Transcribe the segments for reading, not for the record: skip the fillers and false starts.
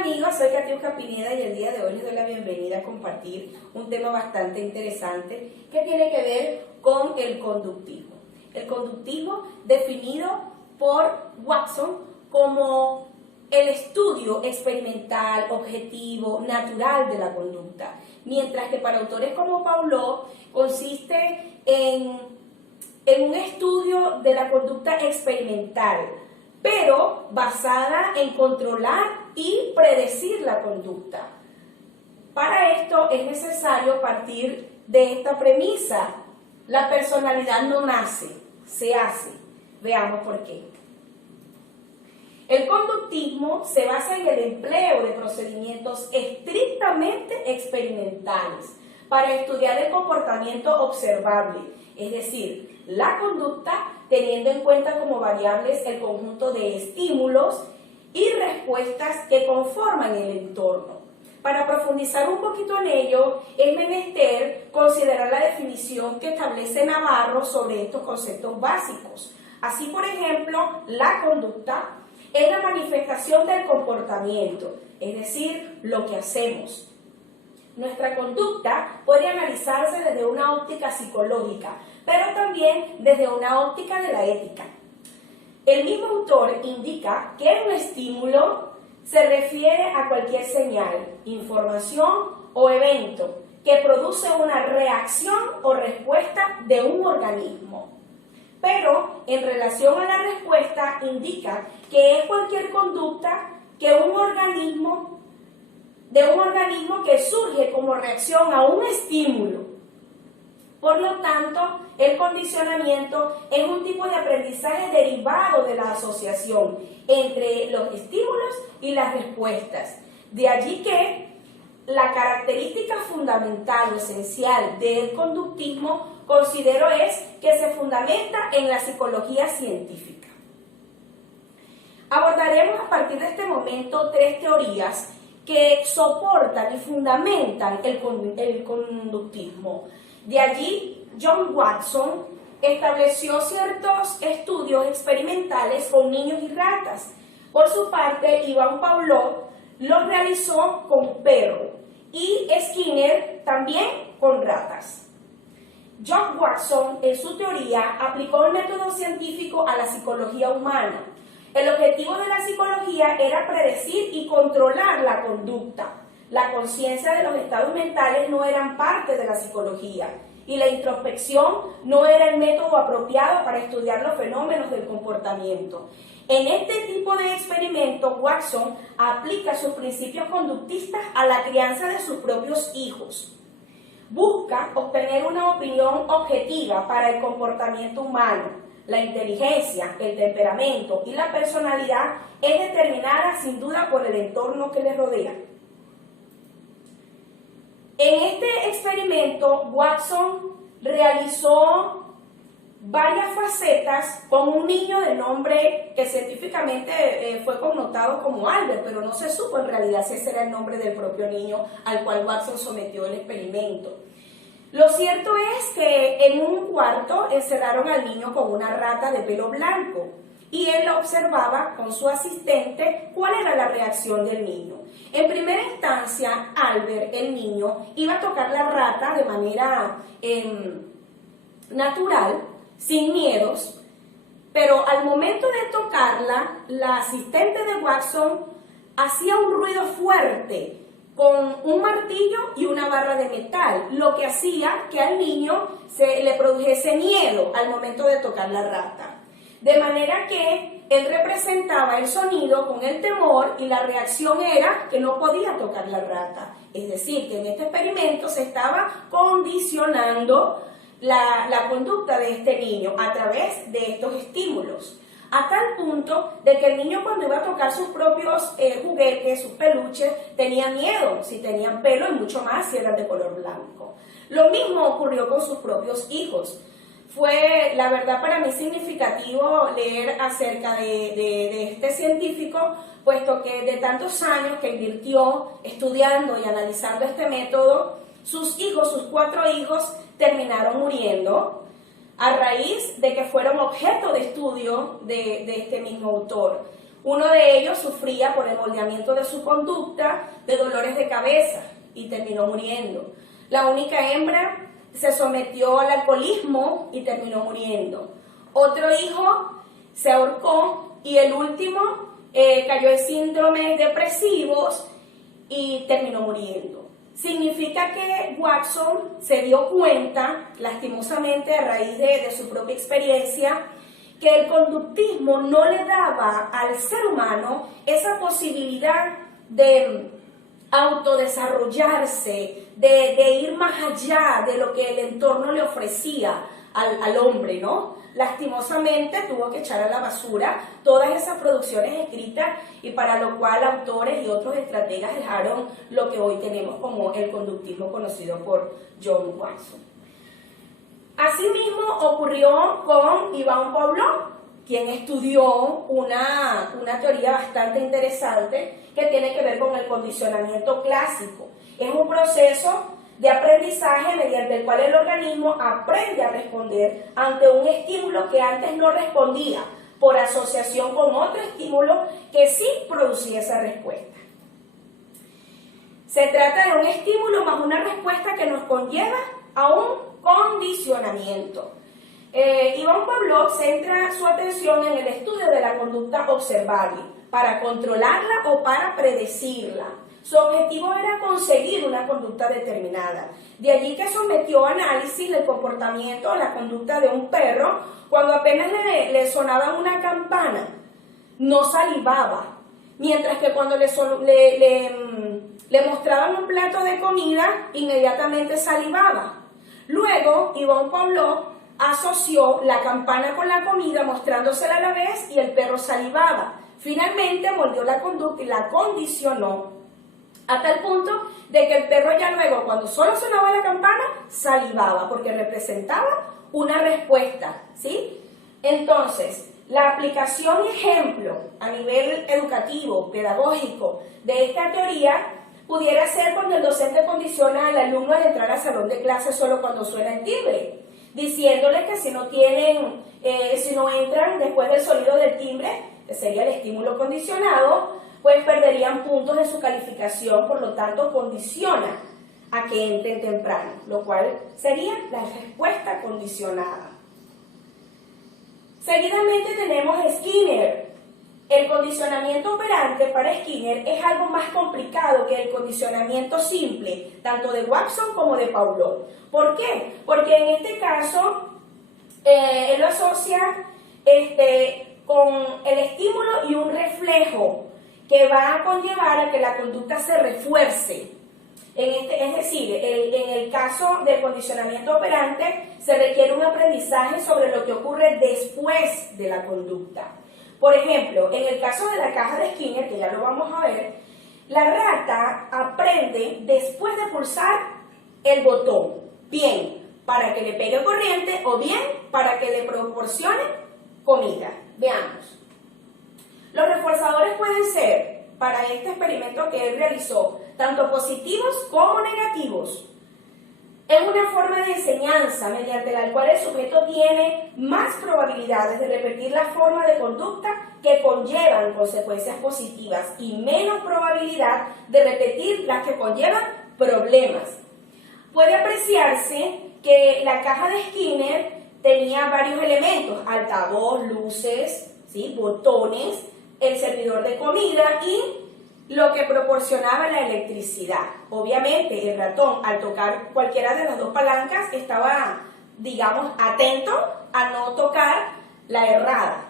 amigos, soy Katiuska Pineda y el día de hoy les doy la bienvenida a compartir un tema bastante interesante que tiene que ver con el conductismo. El conductismo definido por Watson como el estudio experimental, objetivo, natural de la conducta, mientras que para autores como Paulo consiste en un estudio de la conducta experimental, pero basada en controlar y predecir la conducta. Para esto es necesario partir de esta premisa: la personalidad no nace, se hace. Veamos por qué. El conductismo se basa en el empleo de procedimientos estrictamente experimentales para estudiar el comportamiento observable, es decir, la conducta, teniendo en cuenta como variables el conjunto de estímulos y respuestas que conforman el entorno. Para profundizar un poquito en ello, es menester considerar la definición que establece Navarro sobre estos conceptos básicos. Así, por ejemplo, la conducta es la manifestación del comportamiento, es decir, lo que hacemos. Nuestra conducta puede analizarse desde una óptica psicológica, pero también desde una óptica de la ética. El mismo autor indica que un estímulo se refiere a cualquier señal, información o evento que produce una reacción o respuesta de un organismo. Pero en relación a la respuesta indica que es cualquier conducta que un organismo que surge como reacción a un estímulo. Por lo tanto, el condicionamiento es un tipo de aprendizaje derivado de la asociación entre los estímulos y las respuestas. De allí que la característica fundamental o esencial del conductismo, considero, es que se fundamenta en la psicología científica. Abordaremos a partir de este momento tres teorías que soportan y fundamentan el conductismo. De allí, John Watson estableció ciertos estudios experimentales con niños y ratas. Por su parte, Ivan Pavlov los realizó con perros y Skinner también con ratas. John Watson, en su teoría, aplicó el método científico a la psicología humana. El objetivo de la psicología era predecir y controlar la conducta. La conciencia de los estados mentales no eran parte de la psicología y la introspección no era el método apropiado para estudiar los fenómenos del comportamiento. En este tipo de experimentos, Watson aplica sus principios conductistas a la crianza de sus propios hijos. Busca obtener una opinión objetiva para el comportamiento humano. La inteligencia, el temperamento y la personalidad es determinada sin duda por el entorno que le rodea. En este experimento, Watson realizó varias facetas con un niño de nombre que científicamente fue connotado como Albert, pero no se supo en realidad si ese era el nombre del propio niño al cual Watson sometió el experimento. Lo cierto es que en un cuarto encerraron al niño con una rata de pelo blanco y él observaba con su asistente cuál era la reacción del niño. En primera instancia, Albert, el niño, iba a tocar la rata de manera natural, sin miedos, pero al momento de tocarla, la asistente de Watson hacía un ruido fuerte con un martillo y una barra de metal, lo que hacía que al niño le produjese miedo al momento de tocar la rata. De manera que él representaba el sonido con el temor y la reacción era que no podía tocar la rata. Es decir, que en este experimento se estaba condicionando la conducta de este niño a través de estos estímulos. A tal punto de que el niño, cuando iba a tocar sus propios juguetes, sus peluches, tenía miedo si tenían pelo y mucho más si eran de color blanco. Lo mismo ocurrió con sus propios hijos. Fue, la verdad, para mí significativo leer acerca de este científico, puesto que de tantos años que invirtió estudiando y analizando este método, sus 4 hijos, terminaron muriendo a raíz de que fueron objeto de estudio de este mismo autor. Uno de ellos sufría por el moldeamiento de su conducta de dolores de cabeza y terminó muriendo. La única hembra se sometió al alcoholismo y terminó muriendo. Otro hijo se ahorcó y el último cayó en síndromes depresivos y terminó muriendo. Significa que Watson se dio cuenta, lastimosamente a raíz de su propia experiencia, que el conductismo no le daba al ser humano esa posibilidad de autodesarrollarse, de ir más allá de lo que el entorno le ofrecía al hombre, ¿no? Lastimosamente tuvo que echar a la basura todas esas producciones escritas y para lo cual autores y otros estrategas dejaron lo que hoy tenemos como el conductismo conocido por John Watson. Asimismo ocurrió con Ivan Pavlov, quien estudió una teoría bastante interesante que tiene que ver con el condicionamiento clásico. Es un proceso de aprendizaje mediante el cual el organismo aprende a responder ante un estímulo que antes no respondía, por asociación con otro estímulo que sí producía esa respuesta. Se trata de un estímulo más una respuesta que nos conlleva a un condicionamiento. Ivan Pavlov centra su atención en el estudio de la conducta observable para controlarla o para predecirla. Su objetivo era conseguir una conducta determinada. De allí que sometió a análisis el comportamiento o la conducta de un perro cuando apenas le sonaba una campana, no salivaba, mientras que cuando le mostraban un plato de comida, inmediatamente salivaba. Luego, Ivan Pavlov asoció la campana con la comida, mostrándosela a la vez, y el perro salivaba. Finalmente, moldeó la conducta y la condicionó, a tal punto de que el perro ya luego, cuando solo sonaba la campana, salivaba, porque representaba una respuesta, ¿sí? Entonces, la aplicación y ejemplo a nivel educativo, pedagógico, de esta teoría pudiera ser cuando el docente condiciona al alumno a entrar al salón de clase solo cuando suena el timbre, diciéndole que si no entran después del sonido del timbre, que sería el estímulo condicionado, pues perderían puntos de su calificación, por lo tanto condiciona a que entren temprano, lo cual sería la respuesta condicionada. Seguidamente tenemos Skinner. El condicionamiento operante para Skinner es algo más complicado que el condicionamiento simple, tanto de Watson como de Pavlov. ¿Por qué? Porque en este caso, él lo asocia con el estímulo y un reflejo que va a conllevar a que la conducta se refuerce. Es decir, en el caso del condicionamiento operante, se requiere un aprendizaje sobre lo que ocurre después de la conducta. Por ejemplo, en el caso de la caja de Skinner, que ya lo vamos a ver, la rata aprende después de pulsar el botón, bien para que le pegue corriente o bien para que le proporcione comida. Veamos. Los reforzadores pueden ser, para este experimento que él realizó, tanto positivos como negativos. Es una forma de enseñanza mediante la cual el sujeto tiene más probabilidades de repetir la forma de conducta que conllevan consecuencias positivas y menos probabilidad de repetir las que conllevan problemas. Puede apreciarse que la caja de Skinner tenía varios elementos: altavoz, luces, ¿sí?, botones, el servidor de comida y lo que proporcionaba la electricidad. Obviamente el ratón, al tocar cualquiera de las dos palancas, estaba, digamos, atento a no tocar la errada.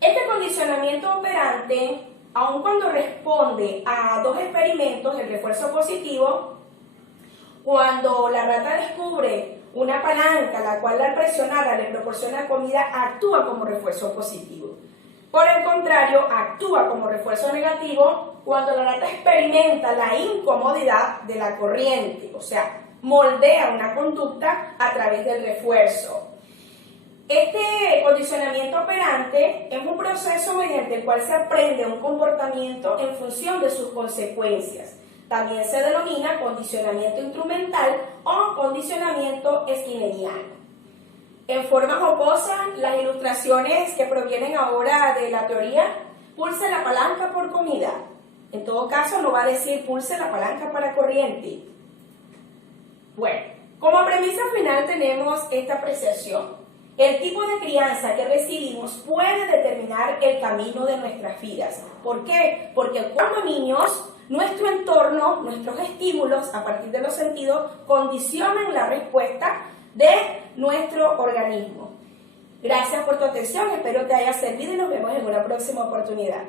Este condicionamiento operante, aun cuando responde a dos experimentos, el refuerzo positivo, cuando la rata descubre una palanca la cual al presionarla le proporciona comida, actúa como refuerzo positivo. Por el contrario, actúa como refuerzo negativo cuando la rata experimenta la incomodidad de la corriente, o sea, moldea una conducta a través del refuerzo. Este condicionamiento operante es un proceso mediante el cual se aprende un comportamiento en función de sus consecuencias. También se denomina condicionamiento instrumental o condicionamiento skinneriano. En formas oposas, las ilustraciones que provienen ahora de la teoría, pulse la palanca por comida. En todo caso, no va a decir pulse la palanca para corriente. Bueno, como premisa final tenemos esta apreciación. El tipo de crianza que recibimos puede determinar el camino de nuestras vidas. ¿Por qué? Porque cuando niños, nuestro entorno, nuestros estímulos a partir de los sentidos condicionan la respuesta de nuestro organismo. Gracias por tu atención, espero que haya servido y nos vemos en una próxima oportunidad.